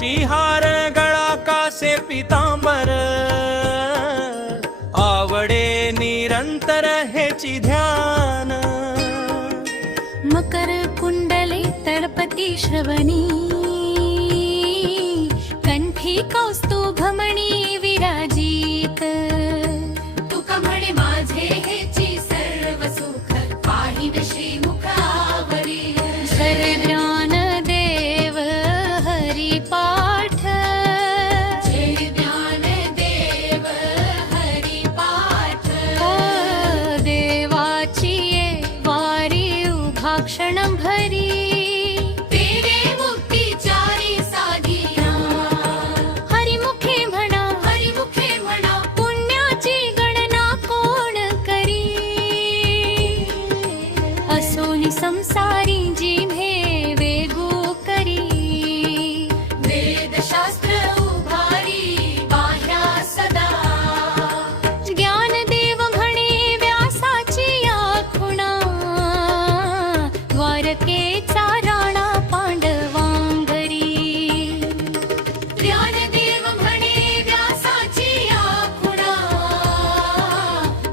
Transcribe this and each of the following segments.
शिहार गळा कासे पितांबर आवडे निरंतर हेची ध्यान मकर कुंडले तळपती श्रवणी कंठी कौस्तुभमणी विराजित तुका म्हणे माझे हेची सर्व सुख पाहिन श्रीमुख आवरी ज्ञान देव हरिपाठ ज्ञान देव हरिपाठ देवाची ये वारी उभा क्षण भरी तेरे मुक्तीचारी साधिया हरिमुखे म्हणा पुण्याची गणना कोण करी असोनी संसारी जिव्हे वेगू करी वेदशास्त्र उभारी बाह्या सदा ज्ञानदेव म्हणे व्यासाची या खुणा द्वारकेचा राणा पांडवांगरी ज्ञानदेव म्हणे व्यासाची आखुणा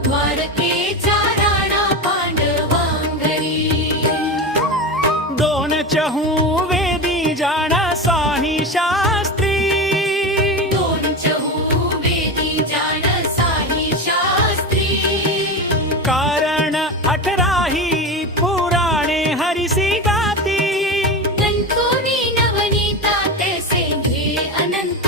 द्वारकेचा राणा पांडवांगरी दोन चहू वेदी जाणा साही शास्त्री दोन चहू वेदी जाण साही शास्त्री कारण 18ही पुराणे हरिसी गाती गंतोनी नवनीता तैसे घे अनंत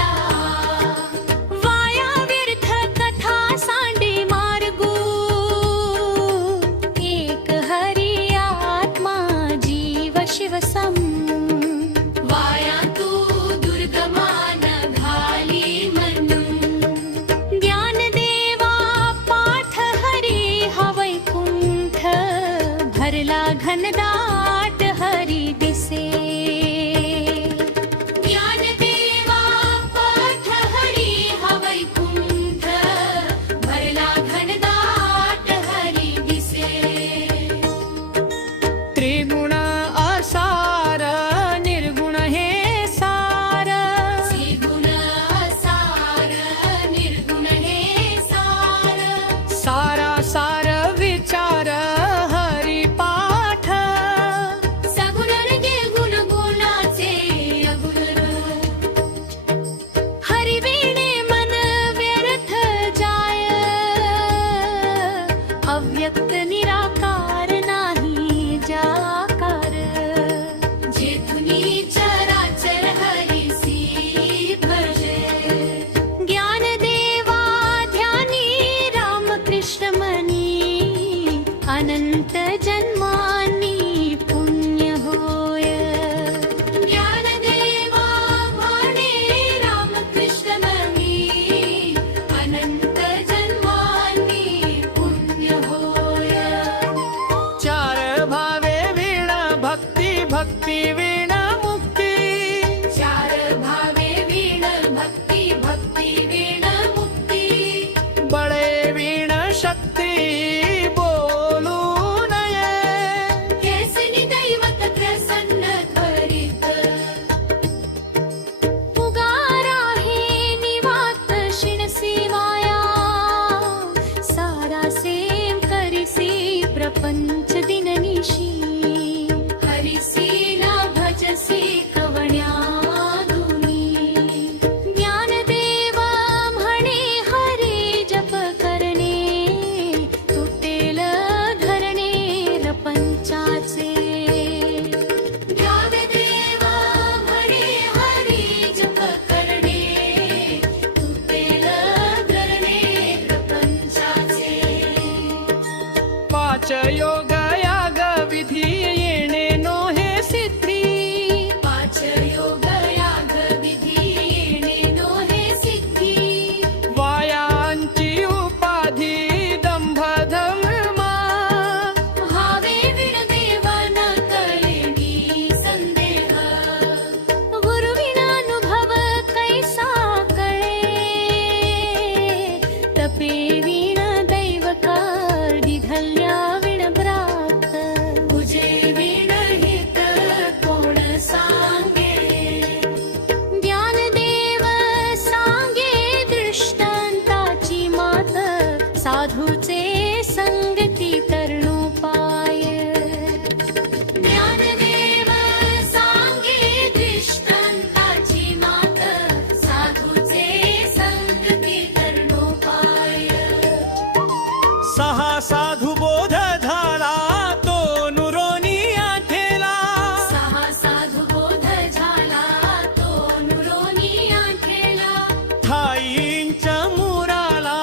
ठाईंच्या मुराला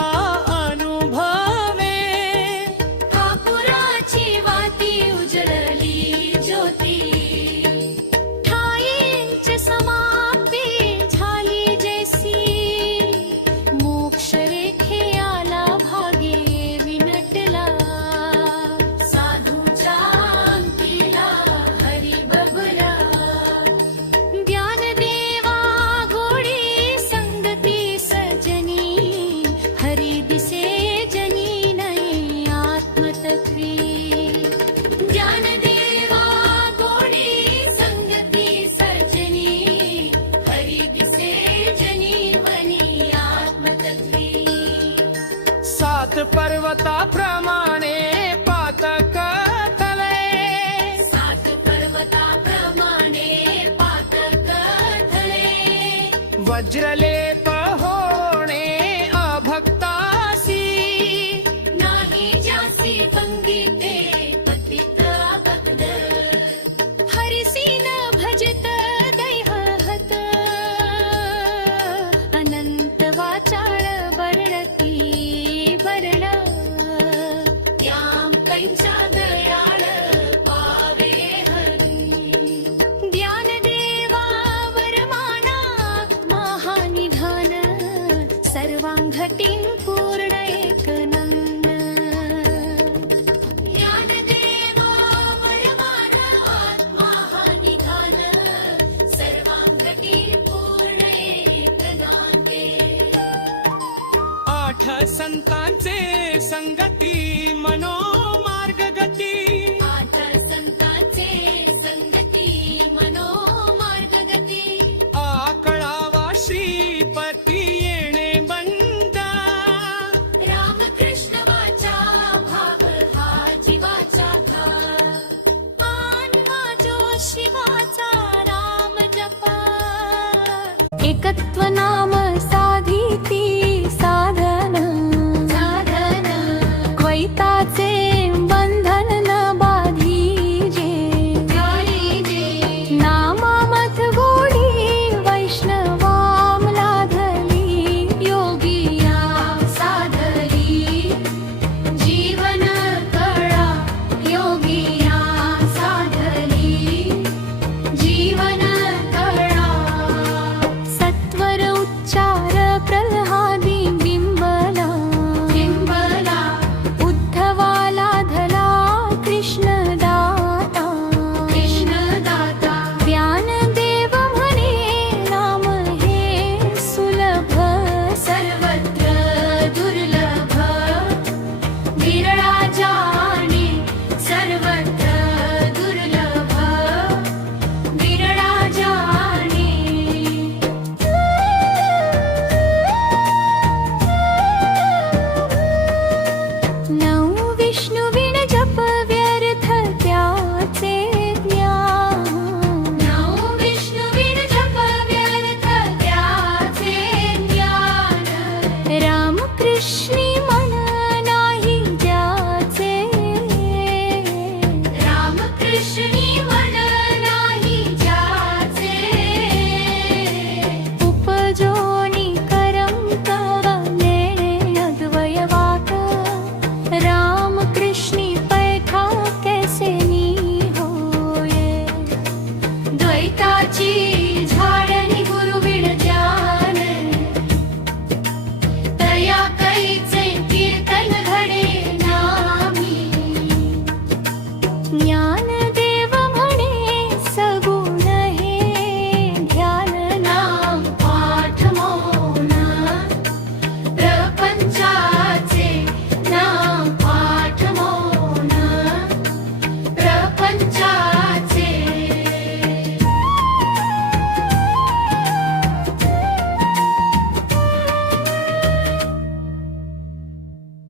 अनुभवे ठाकुराची वाती उजळली ज्योती ठाईंच समाप्ती झाली जैसी मोक्ष रेखे आला भागे विनटला साधूच्या अंतीला हरी बबरा ज्ञानदेवा गोडी संगती सजनी हरी दिसे जनी नाही आत्मतत्वी ज्ञानदेवा गोडी संगती सर्जनी हरी दिसे जनी वनी आत्मतत्वी सात पर्वताप्रमाणे पातक तले सात पर्वताप्रमाणे पातक थळे वज्रलेप होणे अभक्तासी नाही जासी पंगीते पतित भक्त हरिसीन भजत दैहत अनंत वाचाळ वर्णती वर्ण त्यां कैंचा दयाळ पावे हरी ज्ञानदेवा वरमाना महानिधान सर्वांगतीं पूर्ण एकनंद ज्ञानदेवा वरमान आत्मा हा निधान सर्वांगती पूर्ण एकनांदे आठ संतांचे संगती मनोरथ